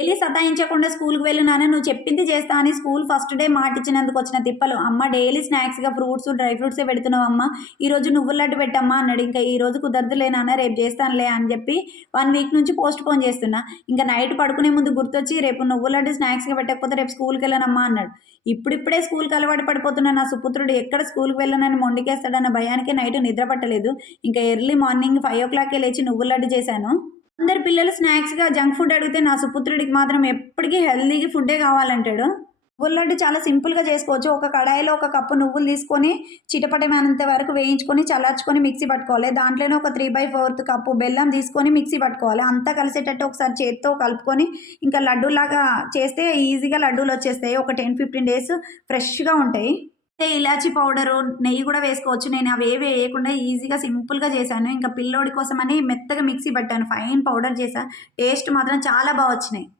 వెళ్ళి సతాయించకుండా స్కూల్కి వెళ్ళు నువ్వు చెప్పింది చేస్తా అని స్కూల్ ఫస్ట్ డే మాట ఇచ్చినందుకు వచ్చిన తిప్పలు. అమ్మ డైలీ స్నాక్స్గా ఫ్రూట్స్ డ్రై ఫ్రూట్సే పెడుతున్నావు అమ్మ. ఈరోజు నువ్వు లడ్డు పెట్టమ్మా అన్నాడు. ఇంకా ఈ రోజు కుదరదులే నాన్న రేపు చేస్తానులే అని చెప్పి వన్ వీక్ నుంచి పోస్ట్ పోన్ చేస్తున్నా. ఇంకా నైట్ పడుకునే ముందు గుర్తొచ్చి రేపు నువ్వు లడ్డు స్నాక్స్గా పెట్టకపోతే రేపు స్కూల్కి వెళ్ళనమ్మా అన్నాడు. ఇప్పుడిప్పుడే స్కూల్కి అలవాటు పడిపోతున్న నా సుపుత్రుడు ఎక్కడ స్కూల్కి వెళ్ళనని మొండికేస్తాడన్న భయానికి నైట్ నిద్ర పట్టలేదు. ఇంకా ఎర్లీ మార్నింగ్ ఫైవ్ ఓ క్లాక్కే లేచి నువ్వు లడ్డు చేశాను. అందరు పిల్లలు స్నాక్స్గా జంక్ ఫుడ్ అడిగితే నా సుపుత్రుడికి మాత్రం ఎప్పటికీ హెల్దీకి ఫుడ్డే కావాలంటాడు. నువ్వుల లడ్డు చాలా సింపుల్గా చేసుకోవచ్చు. ఒక కడాయిలో ఒక కప్పు నువ్వులు తీసుకొని చిటపటమైనంత వరకు వేయించుకొని చల్లార్చుకొని మిక్సీ పట్టుకోవాలి. దాంట్లోనే ఒక త్రీ బై ఫోర్త్ కప్పు బెల్లం తీసుకొని మిక్సీ పట్టుకోవాలి. అంతా కలిసేటట్టు ఒకసారి చేత్తో కలుపుకొని ఇంకా లడ్డూలాగా చేస్తే ఈజీగా లడ్డూలు వచ్చేస్తాయి. ఒక టెన్ ఫిఫ్టీన్ డేస్ ఫ్రెష్గా ఉంటాయి. ఇలాచీ పౌడరు నెయ్యి కూడా వేసుకోవచ్చు. నేను అవి ఏవి వేయకుండా ఈజీగా సింపుల్గా చేశాను. ఇంకా పిల్లోడి కోసం అని మెత్తగా మిక్సీ పట్టాను. ఫైన్ పౌడర్ చేశాను టేస్ట్ మాత్రం చాలా బాగా వచ్చినాయి.